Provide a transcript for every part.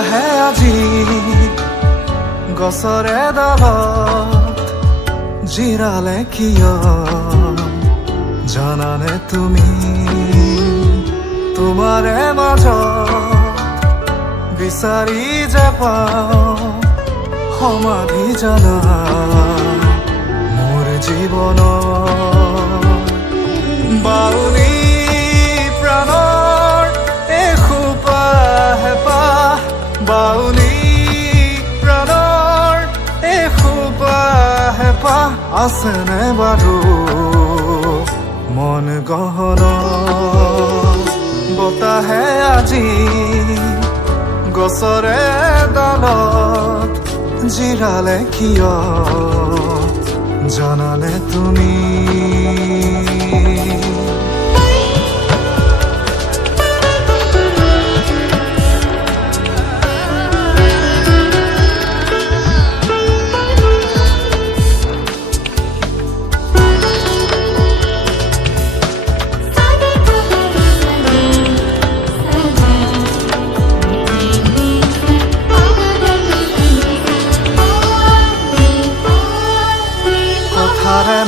বতাহে আজি গছৰে ডালত জিৰালে কিয় জানানে তুমি তোমাৰে মাজত বিচাৰি যে পাওঁ সমাধি জানা মোৰ জীৱনৰ বাউনী প্ৰাণৰ এসোপা হেঁপাহ বাউনী প্ৰাণৰ এসোপা হেঁপাহ আছেনে বাৰু মন গহন বতাহে আজি গছৰে ডালত জিৰালে কিয় জানানে তুমি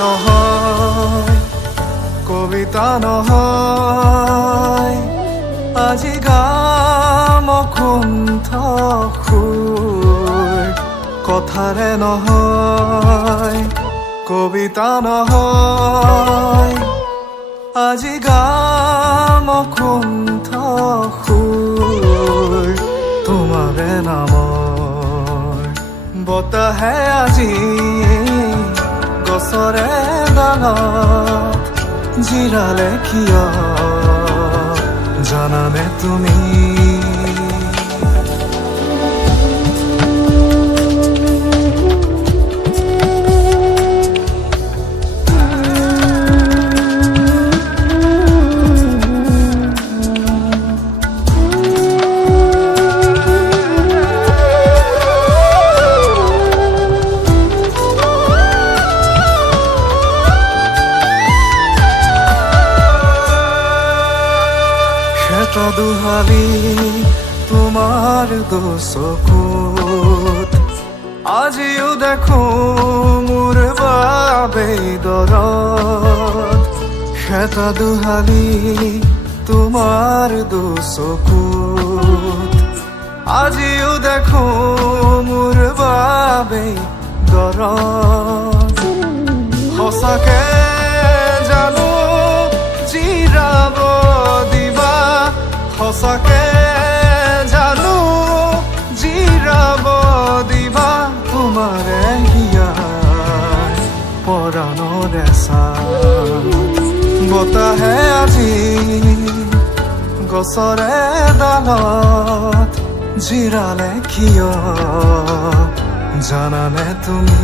নহয় কবিতা নহয় আজি গাম কুণ্ঠ সুৰ কথাৰে নহয় কবিতা নহয় আজি গাম কুণ্ঠ সুৰ তোমাৰে নামৰ বতাহে আজি গছৰে ডালত জিৰালে কিয় জানানে তুমি দুহালি তোমাৰ দুচকুত আজিও দেখো মোৰ বাবে দৰত সেটা দুহালি তোমাৰ দুচকুত আজিও দেখো মোৰ বাবে দৰত সঁচাকে জানো জিৰাব দিবা সঁচাকে জানো জিৰাব দিবা তোমাৰে হিয়াৰ পৰাণৰে ছাঁ বতাহে আজি গছৰে ডালত জিৰালে কিয় জানানে তুমি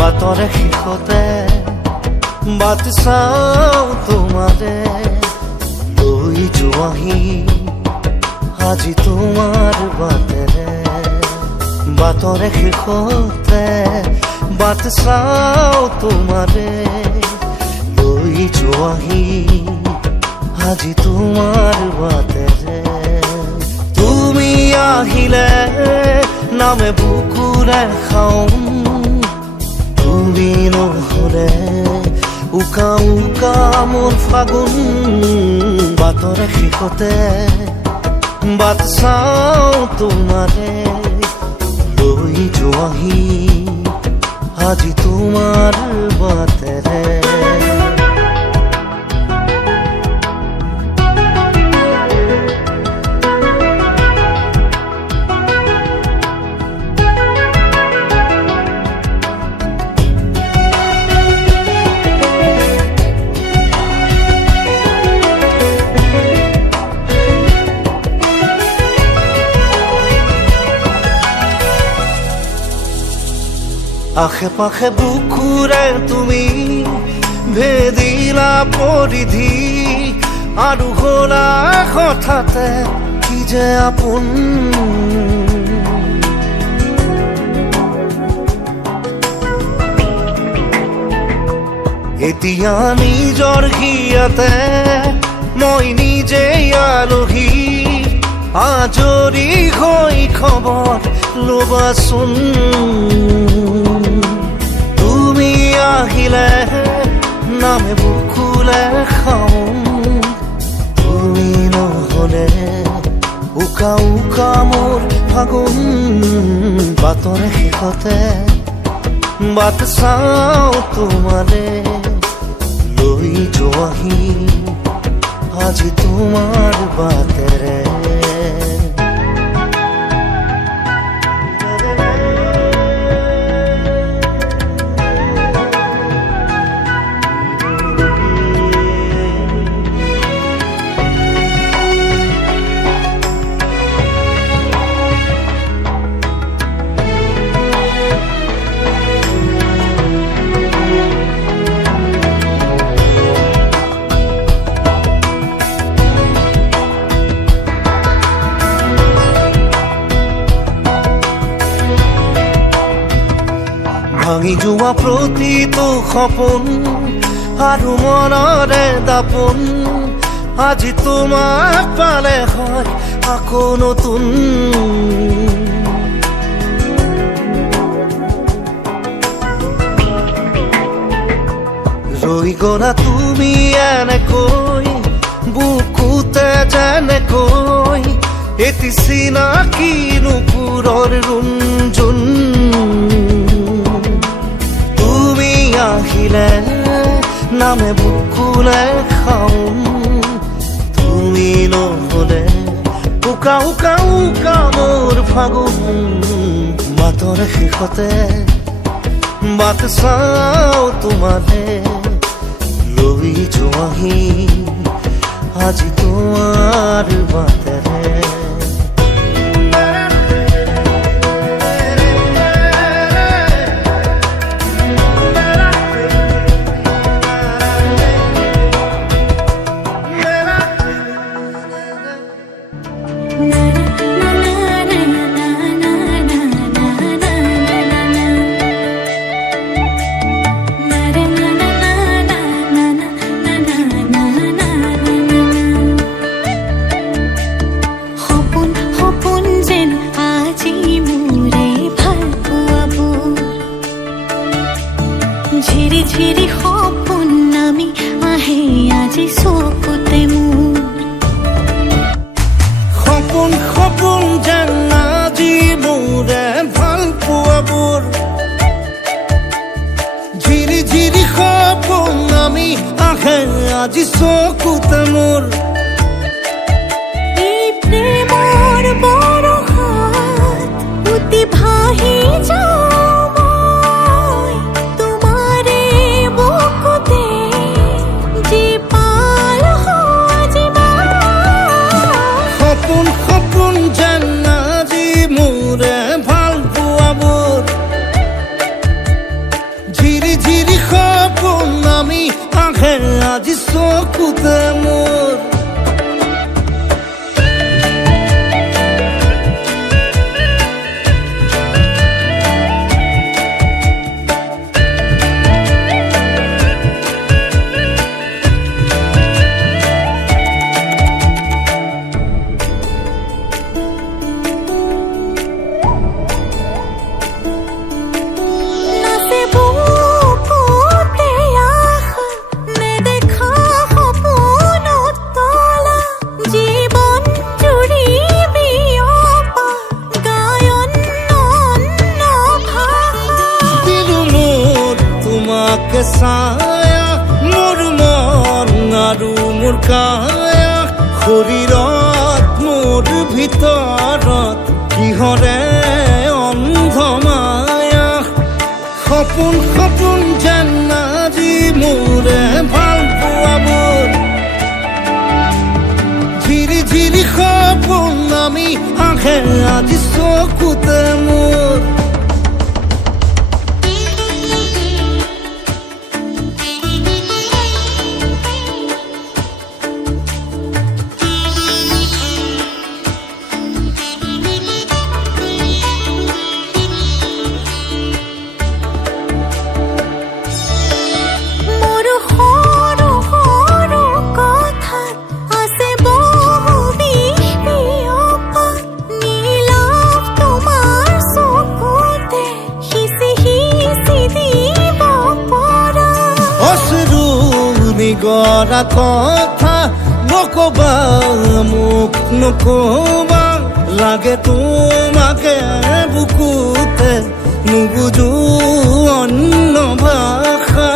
বাটৰে শেষতে বাট চাওঁ তোমাৰে লৈ যোৱাহি আজি তোমাৰ বাটেৰে বাটৰে শেষতে বাট চাওঁ তোমাৰে লৈ যোৱাহি আজি তোমাৰ বাটেৰে তুমি আহিলে নামে বুকুৰে খাওঁ তুমি নহলে উকা উকা মোৰ ফাগুন বাটৰে শেষতে বাট চাওঁ তোমাৰে লৈ যোৱাহি আজি তোমাৰ বাটেৰে আশে পাশে বুকুৰে তুমি ভেদিলা পৰিধি আৰু হলা হঠাতে কি যে আপোন এতিয়া নিজৰ হিয়াতে মই নিজে আলহী আজৰি হৈ খবৰ ল'বাচোন তুমি আহিলে নামে বুকুলে খাওঁ তুমি নহ'লে উকা উকা মোৰ ফাগুন বাটৰ শেষতে বাট চাওঁ তোমাৰে লৈ যোৱাহি আজি তোমাৰ বাটেৰে ভাঙি যোৱা প্ৰতিটো সপোন আৰু মনৰে দাপোন আজি তোমাক পালে হয় আকৌ নতুন ৰৈ গলা তুমি এনেকৈ বুকুতে যেনেকৈ এটি চিনাকি নুপুৰৰ ৰুণজুন আহিলে নামে বুকুলে খাওঁ তুমি নহ'লে উকা উকা উকা মোৰ ফাগুন বাটৰ শেষতে বাট চাওঁ তোমাৰে লৈ যোৱাহি আজি তোমাৰ বাটেৰে ঝিৰি ঝিৰি সপোন নামি আহে আজি চকুতে মোৰ সপোন সপোন যেন আজি মোৰে ভাল পোৱাবোৰ ঝিৰি ঝিৰি সপোন নামি আহে আজি চকুতে মোৰ এই প্ৰেমৰ বৰষাত উটি ভাহি যাওঁ আজি চকুতে মোৰ তোমাকে ছায়া মোৰ মন আৰু মোৰ কায়া শৰীৰত মোৰ ভিতৰত কিহৰে অন্ধ মায়া সপোন সপোন যেন আজি মোৰে ভাল পোৱাবোৰ ঝিৰি ঝিৰি সপোন আমি আহে আজি চকুতে মোৰ মোৰ সৰু সৰু কথাত আছে বহু বিষ নীলাভ তোমাৰ চকুতে সিঁচি সিঁচি দিব পৰা অশ্ৰু নিগৰা কথা নকবা মোক নকবা লাগে তোমাকে বুকুতে নুবুজো অন্য ভাষা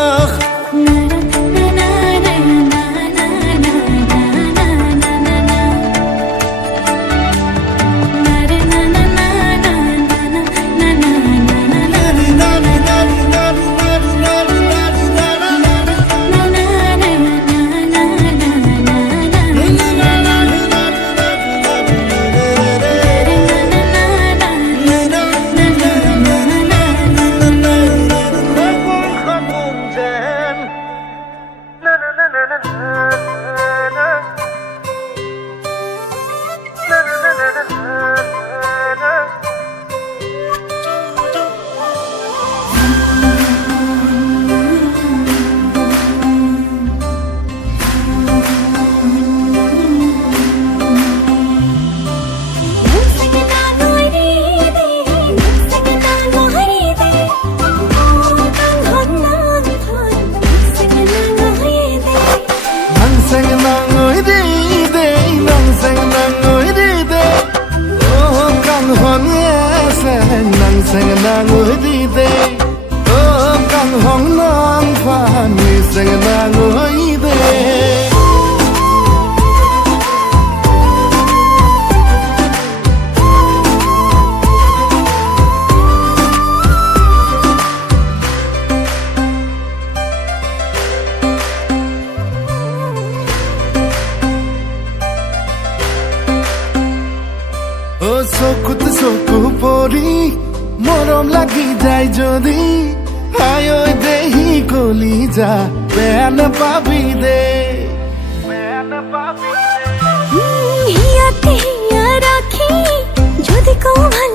Sang nang oi di de oh kan hong nang pha ni sang nang oi de oh soku pori মরম লাগি যায় যদি আয় দেহি কলি যা বেন পাবি দে হিয়াতে হিয়া রাখি যদি কৌ ভাল